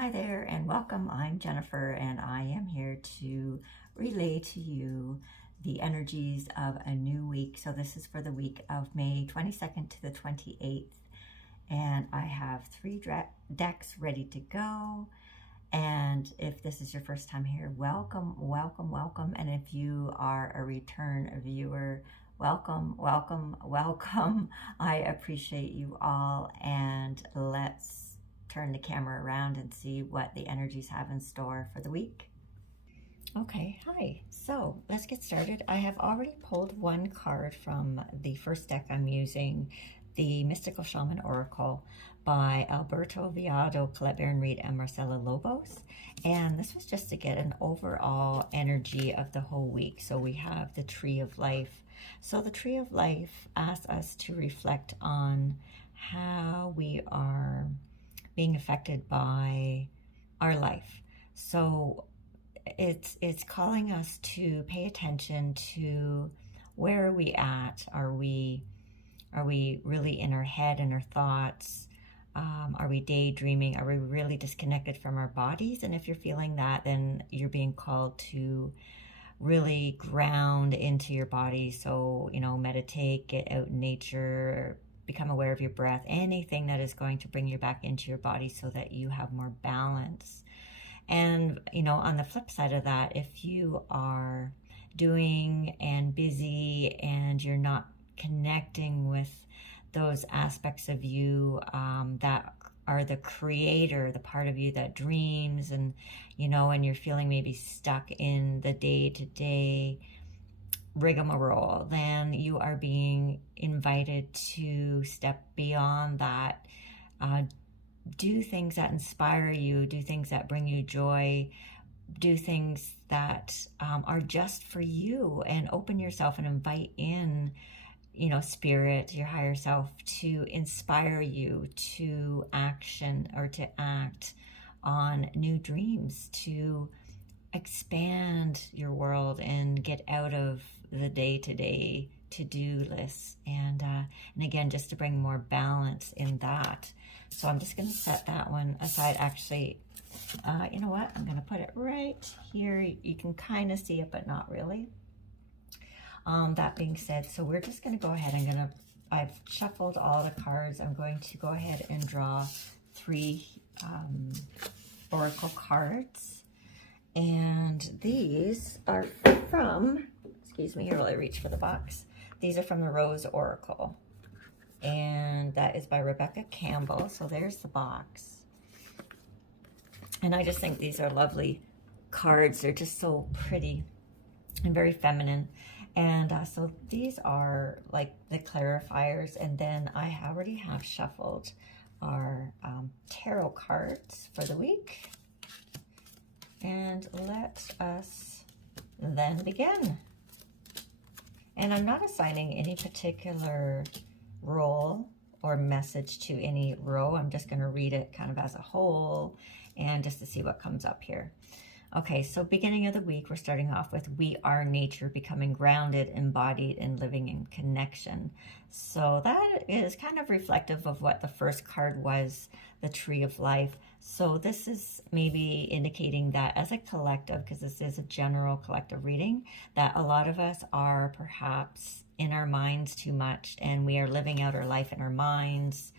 Hi there and welcome. I'm Jennifer and I am here to relay to you the energies of a new week. So this is for the week of May 22nd to the 28th. And I have three decks ready to go. And if this is your first time here, welcome, welcome, welcome. And if you are a return viewer, welcome, welcome, welcome. I appreciate you all, and let's turn the camera around and see what the energies have in store for the week. Okay, hi. So let's get started. I have already pulled one card from the first deck I'm using, the Mystical Shaman Oracle by Alberto Villado, Colette Baron Reed, and Marcela Lobos. And this was just to get an overall energy of the whole week. So we have the Tree of Life. So the Tree of Life asks us to reflect on how we are being affected by our life. So it's calling us to pay attention to where are we at? Are we really in our head and our thoughts? Are we daydreaming? Are we really disconnected from our bodies? And if you're feeling that, then you're being called to really ground into your body. So, meditate, get out in nature, become aware of your breath, anything that is going to bring you back into your body so that you have more balance. And, on the flip side of that, if you are doing and busy and you're not connecting with those aspects of you that are the creator, the part of you that dreams, and, and you're feeling maybe stuck in the day-to-day rigmarole, then you are being invited to step beyond that. Do things that inspire you, do things that bring you joy, do things that are just for you, and open yourself and invite in, spirit, your higher self, to inspire you to action or to act on new dreams, to expand your world and get out of the day-to-day to-do lists, and again, just to bring more balance in that. So I'm just going to set that one aside. Actually, you know what? I'm going to put it right here. You can kind of see it, but not really. That being said, so we're just going to go ahead. I've shuffled all the cards. I'm going to go ahead and draw three oracle cards. And these are from, excuse me, here while I reach for the box. These are from the Rose Oracle. And that is by Rebecca Campbell. So there's the box. And I just think these are lovely cards. They're just so pretty and very feminine. And so these are like the clarifiers. And then I already have shuffled our tarot cards for the week. And let us then begin. And I'm not assigning any particular role or message to any row. I'm just going to read it kind of as a whole and just to see what comes up here. Okay, so beginning of the week, we're starting off with we are nature, becoming grounded, embodied, and living in connection. So that is kind of reflective of what the first card was, the Tree of Life. So this is maybe indicating that as a collective, because this is a general collective reading, that a lot of us are perhaps in our minds too much, and we are living out our life in our minds.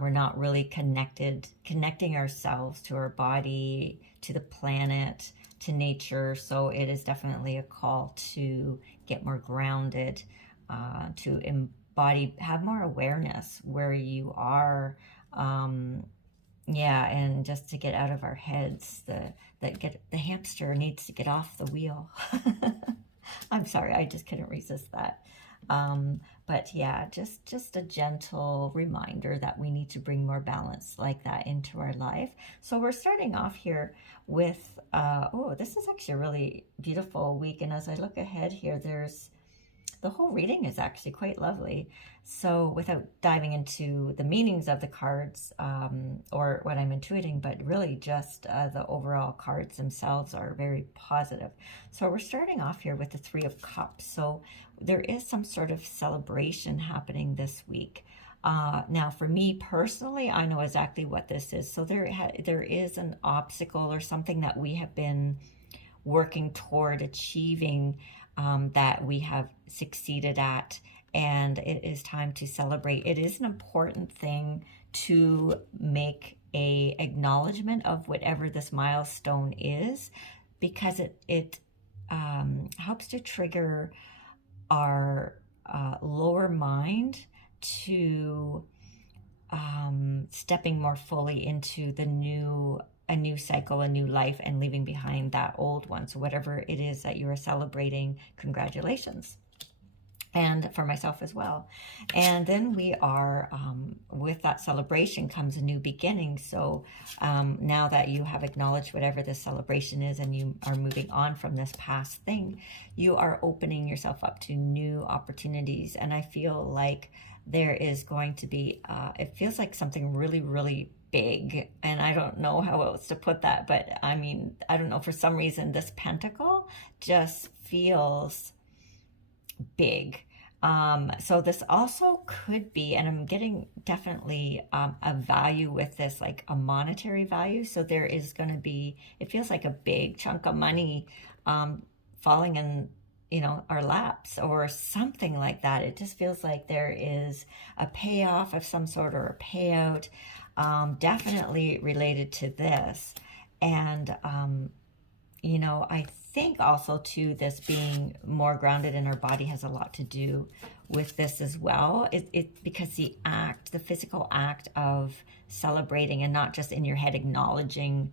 We're not really connecting ourselves to our body, to the planet, to nature. So it is definitely a call to get more grounded, to embody, have more awareness where you are. Yeah, and just to get out of our heads. The hamster needs to get off the wheel. I'm sorry, I just couldn't resist that. But yeah, just a gentle reminder that we need to bring more balance like that into our life. So we're starting off here with, oh, this is actually a really beautiful week. And as I look ahead here, the whole reading is actually quite lovely. So without diving into the meanings of the cards or what I'm intuiting, but really just the overall cards themselves are very positive. So we're starting off here with the Three of Cups. So there is some sort of celebration happening this week. Now, for me personally, I know exactly what this is. So there is an obstacle or something that we have been working toward achieving, that we have succeeded at, and it is time to celebrate. It is an important thing to make a acknowledgement of whatever this milestone is, because it helps to trigger our lower mind to stepping more fully into a new cycle, a new life, and leaving behind that old one. So whatever it is that you are celebrating, congratulations. And for myself as well. And then we are, with that celebration comes a new beginning. So now that you have acknowledged whatever this celebration is and you are moving on from this past thing, you are opening yourself up to new opportunities. And I feel like there is going to be, it feels like something really, really big. And I don't know how else to put that, but I mean, I don't know, for some reason, this pentacle just feels big. So this also could be, and I'm getting definitely a value with this, like a monetary value. So there is going to be, it feels like a big chunk of money falling in, our laps or something like that. It just feels like there is a payoff of some sort or a payout, definitely related to this. And, I think also too, this being more grounded in our body has a lot to do with this as well. Because the physical act of celebrating, and not just in your head acknowledging,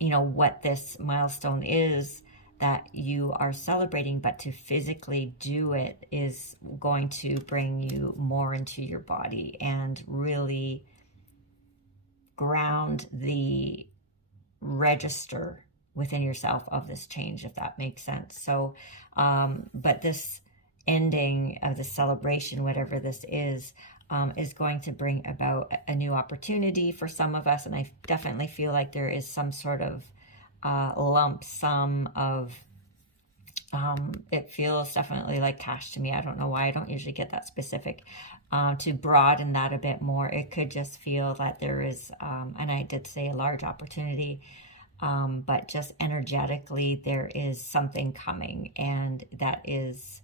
what this milestone is that you are celebrating, but to physically do it is going to bring you more into your body and really ground the register within yourself of this change, if that makes sense. So, but this ending of the celebration, whatever this is going to bring about a new opportunity for some of us. And I definitely feel like there is some sort of lump sum of, it feels definitely like cash to me. I don't know why I don't usually get that specific. To broaden that a bit more, it could just feel that there is, and I did say a large opportunity, but just energetically, there is something coming, and that is,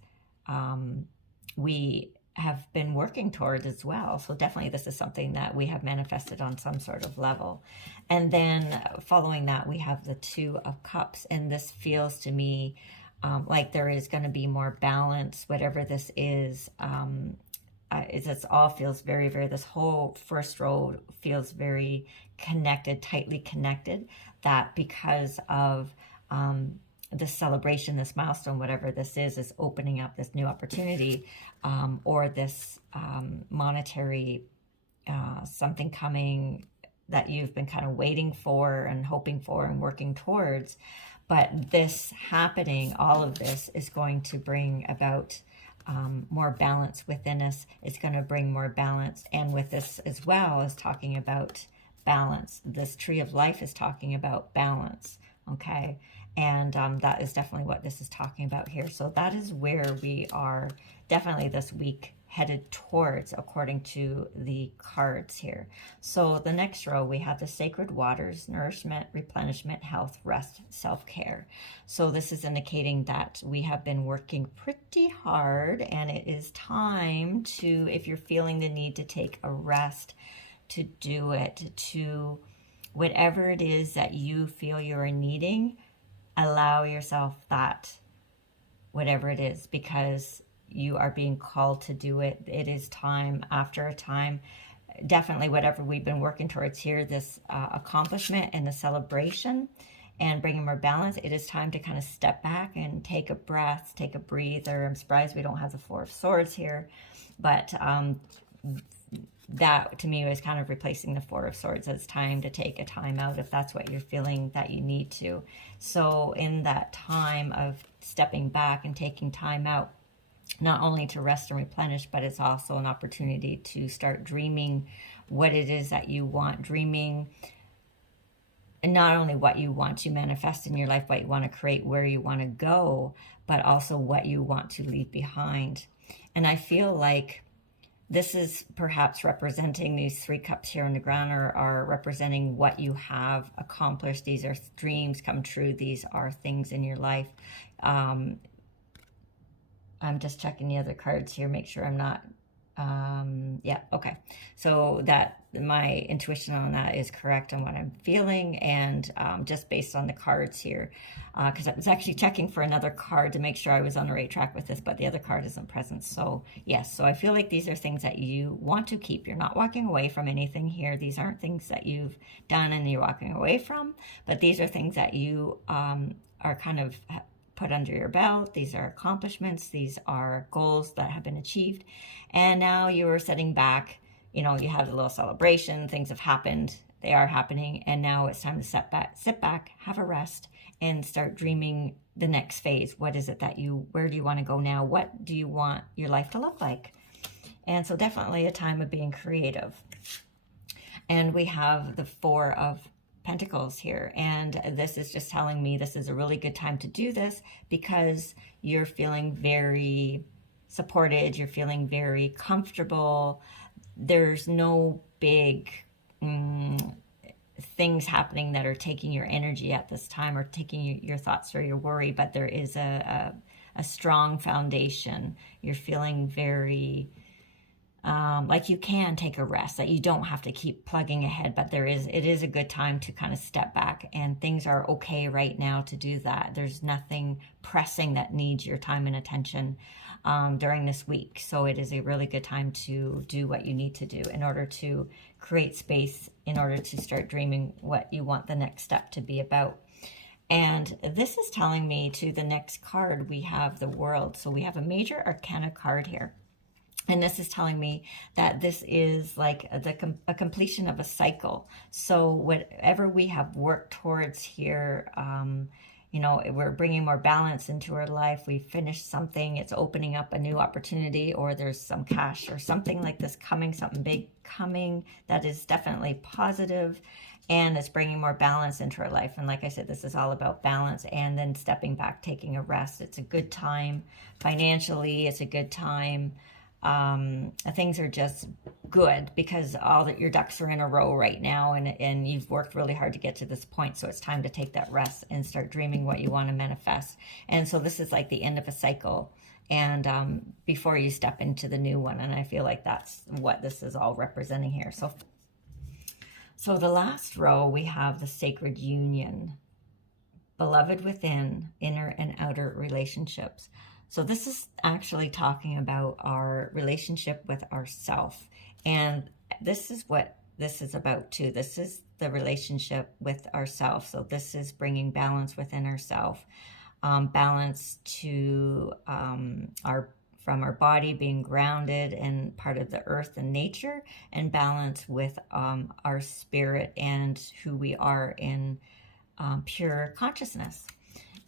we have been working towards as well. So definitely this is something that we have manifested on some sort of level. And then following that, we have the Two of Cups, and this feels to me like there is going to be more balance, whatever this is. It all feels very, very, this whole first row feels very connected, tightly connected, that because of this celebration, this milestone, whatever this is opening up this new opportunity, or this monetary something coming that you've been kind of waiting for and hoping for and working towards. But this happening, all of this is going to bring about more balance within us. It's going to bring more balance. And with this as well is talking about balance. This tree of life is talking about balance. Okay. And that is definitely what this is talking about here. So that is where we are definitely this week headed towards, according to the cards here. So the next row, we have the sacred waters, nourishment, replenishment, health, rest, self-care. So this is indicating that we have been working pretty hard, and it is time to, if you're feeling the need to take a rest, to do it, to whatever it is that you feel you're needing, allow yourself that, whatever it is, because you are being called to do it. It is time after a time. Definitely whatever we've been working towards here, this accomplishment and the celebration and bringing more balance, it is time to kind of step back and take a breath, take a breather. I'm surprised we don't have the Four of Swords here, but that to me was kind of replacing the Four of Swords. It's time to take a time out if that's what you're feeling that you need to. So in that time of stepping back and taking time out, not only to rest and replenish, but it's also an opportunity to start dreaming what it is that you want, dreaming, and not only what you want to manifest in your life, what you want to create, where you want to go, but also what you want to leave behind. And I feel like this is perhaps representing these 3 cups here on the ground are representing what you have accomplished. These are dreams come true. These are things in your life. I'm just checking the other cards here, make sure I'm not, yeah, okay. So that my intuition on that is correct on what I'm feeling, and just based on the cards here, because I was actually checking for another card to make sure I was on the right track with this, but the other card isn't present. So yes, so I feel like these are things that you want to keep. You're not walking away from anything here. These aren't things that you've done and you're walking away from, but these are things that you are kind of put under your belt. These are accomplishments. These are goals that have been achieved. And now you're sitting back, you know, you had a little celebration, things have happened, they are happening. And now it's time to sit back, have a rest, and start dreaming the next phase. What is it that where do you want to go now? What do you want your life to look like? And so definitely a time of being creative. And we have the 4 of Pentacles here, and this is just telling me this is a really good time to do this because you're feeling very supported, you're feeling very comfortable. There's no big things happening that are taking your energy at this time or taking your thoughts or your worry, but there is a strong foundation. You're feeling very like you can take a rest, that you don't have to keep plugging ahead, but it is a good time to kind of step back, and things are okay right now to do that. There's nothing pressing that needs your time and attention during this week. So it is a really good time to do what you need to do in order to create space, in order to start dreaming what you want the next step to be about. And this is telling me to the next card, we have the World. So we have a major arcana card here. And this is telling me that this is like a completion of a cycle. So whatever we have worked towards here, you know, we're bringing more balance into our life. We finished something, it's opening up a new opportunity, or there's some cash or something like this coming, something big coming that is definitely positive, and it's bringing more balance into our life. And like I said, this is all about balance and then stepping back, taking a rest. It's a good time financially. It's a good time. Things are just good because your ducks are in a row right now, and you've worked really hard to get to this point. So it's time to take that rest and start dreaming what you want to manifest. And so this is like the end of a cycle, and before you step into the new one. And I feel like that's what this is all representing here. So the last row, we have the sacred union, beloved within, inner and outer relationships. So this is actually talking about our relationship with ourself. And this is what this is about too. This is the relationship with ourself. So this is bringing balance within ourself, balance to from our body, being grounded and part of the earth and nature, and balance with our spirit and who we are in pure consciousness.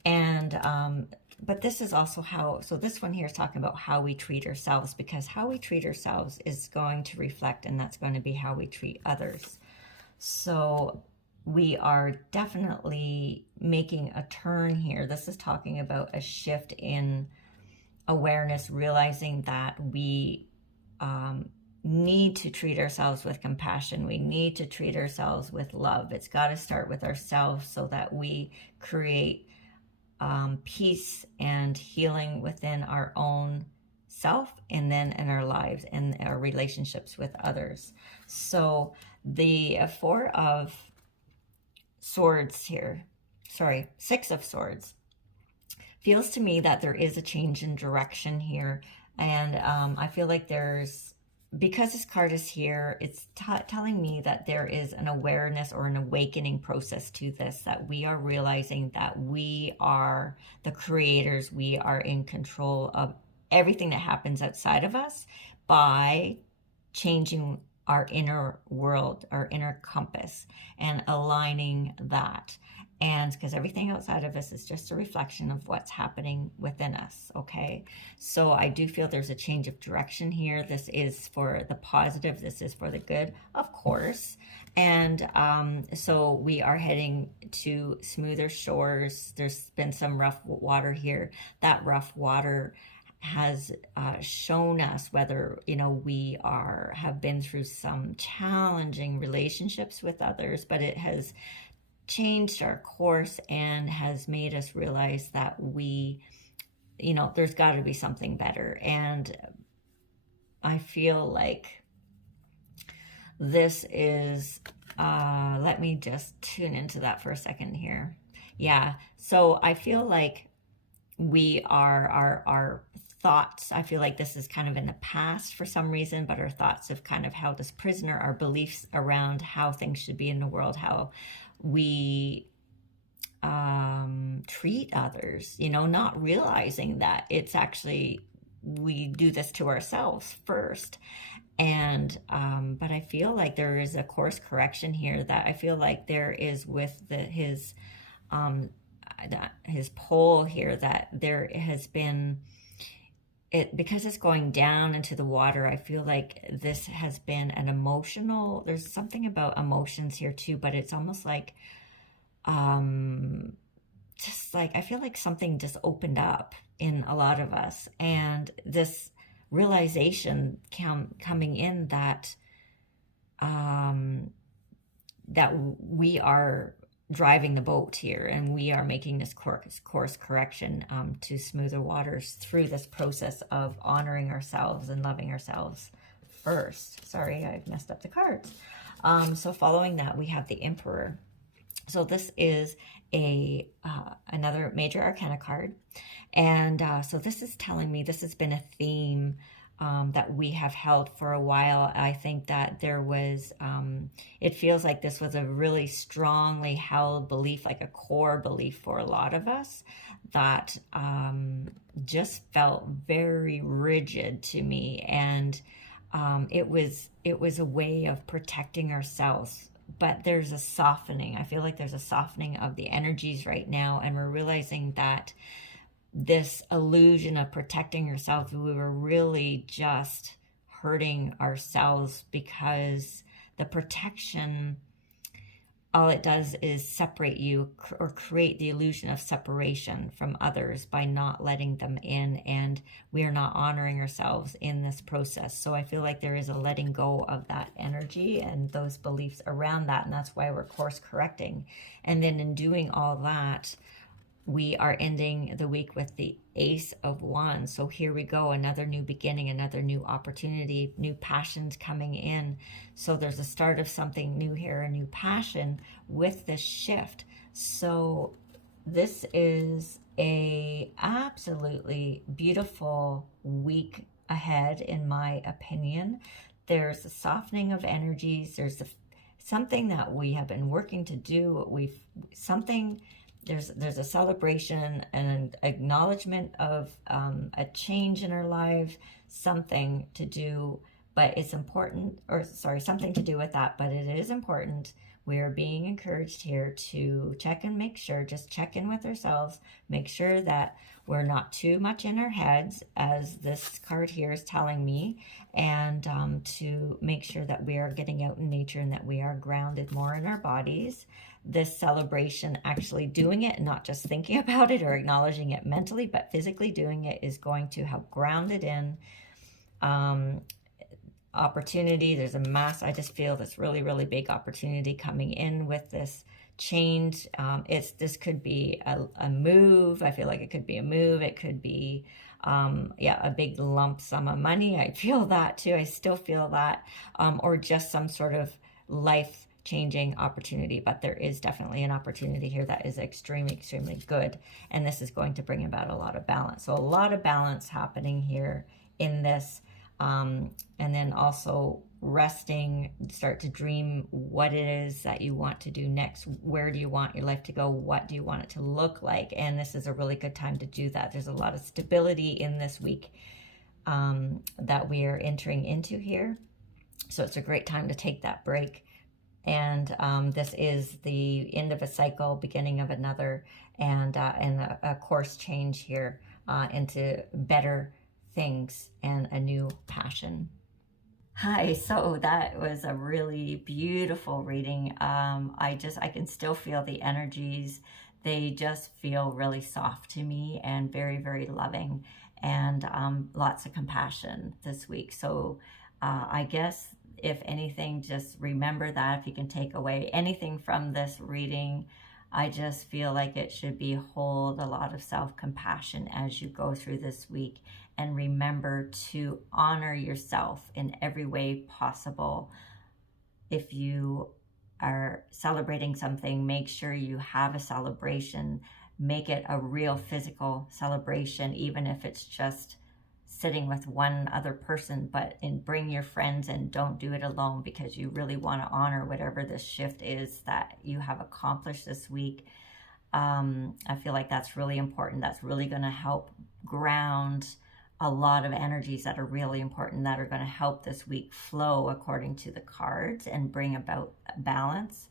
And but this is also so this one here is talking about how we treat ourselves, because how we treat ourselves is going to reflect, and that's going to be how we treat others. So we are definitely making a turn here. This is talking about a shift in awareness, realizing that we need to treat ourselves with compassion. We need to treat ourselves with love. It's got to start with ourselves so that we create peace and healing within our own self, and then in our lives and our relationships with others. So the 4 of Swords here, sorry, 6 of Swords, feels to me that there is a change in direction here. And I feel like because this card is here, it's telling me that there is an awareness or an awakening process to this, that we are realizing that we are the creators. We are in control of everything that happens outside of us by changing our inner world, our inner compass, and aligning that. And because everything outside of us is just a reflection of what's happening within us, okay? So I do feel there's a change of direction here. This is for the positive. This is for the good, of course. And so we are heading to smoother shores. There's been some rough water here. That rough water has shown us, whether we have been through some challenging relationships with others, but it has changed our course and has made us realize that there's got to be something better. And I feel like this is, let me just tune into that for a second here. Yeah, so I feel like we are our thoughts, I feel like this is kind of in the past for some reason, but our thoughts have kind of held us prisoner, our beliefs around how things should be in the world, how we treat others, not realizing that it's actually, we do this to ourselves first. And but I feel like there is a course correction here that I feel like there is with his pole here, that there has been it, because it's going down into the water. I feel like this has been an emotional, there's something about emotions here too, but it's almost like just like I feel like something just opened up in a lot of us, and this realization coming in that that we are driving the boat here, and we are making this course correction to smoother waters through this process of honoring ourselves and loving ourselves first. Sorry, I've messed up the cards. So following that, we have the Emperor. So this is another major arcana card. And so this is telling me, this has been a theme that we have held for a while. I think that there was, it feels like this was a really strongly held belief, like a core belief for a lot of us, that just felt very rigid to me. And it was a way of protecting ourselves. But there's a softening. I feel like there's a softening of the energies right now, and we're realizing that this illusion of protecting yourself, we were really just hurting ourselves, because the protection, all it does is separate you, or create the illusion of separation from others by not letting them in, and we are not honoring ourselves in this process. So I feel like there is a letting go of that energy and those beliefs around that, and that's why we're course correcting. And then in doing all that, we are ending the week with the Ace of Wands. So here we go, another new beginning, another new opportunity, new passions coming in. So there's a start of something new here, a new passion with this shift. So this is a absolutely beautiful week ahead, in my opinion. There's a softening of energies. There's something that we have been working to do. There's a celebration and an acknowledgement of a change in our life, something to do, but it's important, or sorry, something to do with that, but it is important. We are being encouraged here to check and make sure, just check in with ourselves, make sure that we're not too much in our heads, as this card here is telling me, and to make sure that we are getting out in nature and that we are grounded more in our bodies. This celebration, actually doing it, not just thinking about it or acknowledging it mentally, but physically doing it, is going to help ground it in. Opportunity, there's a mass, I just feel this really, really big opportunity coming in with this change. This could be a move. I feel like it could be a move. It could be a big lump sum of money. I feel that too. I still feel that. Or just some sort of life changing opportunity, but there is definitely an opportunity here that is extremely, extremely good, and this is going to bring about a lot of balance. So a lot of balance happening here in this, and then also resting, start to dream what it is that you want to do next. Where do you want your life to go? What do you want it to look like? And this is a really good time to do that. There's a lot of stability in this week that we are entering into here, so it's a great time to take that break. And this is the end of a cycle, beginning of another, and a course change here into better things and a new passion. Hi, so that was a really beautiful reading. I can still feel the energies they just feel really soft to me and very, very loving, and lots of compassion this week. So I guess if anything, just remember that if you can take away anything from this reading, I just feel like it should be hold a lot of self-compassion as you go through this week, and remember to honor yourself in every way possible. If you are celebrating something, make sure you have a celebration. Make it a real physical celebration, even if it's just sitting with one other person, and bring your friends, and don't do it alone, because you really want to honor whatever this shift is that you have accomplished this week. I feel like that's really important. That's really going to help ground a lot of energies that are really important, that are going to help this week flow according to the cards and bring about balance.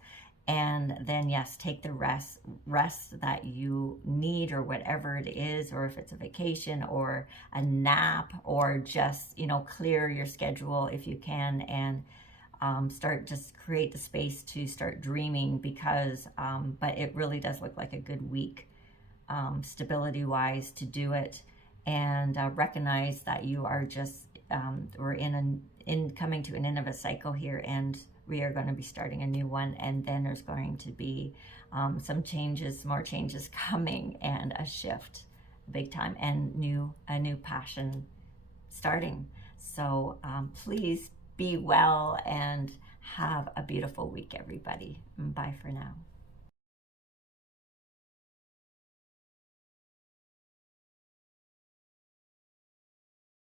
And then, yes, take the rest that you need, or whatever it is, or if it's a vacation or a nap, or just, clear your schedule if you can, and just create the space to start dreaming, because, but it really does look like a good week, stability-wise, to do it. And recognize that you are just, we're coming to an end of a cycle here, and we are going to be starting a new one, and then there's going to be some changes, more changes coming, and a shift, big time, and a new passion starting. So please be well and have a beautiful week, everybody. Bye for now.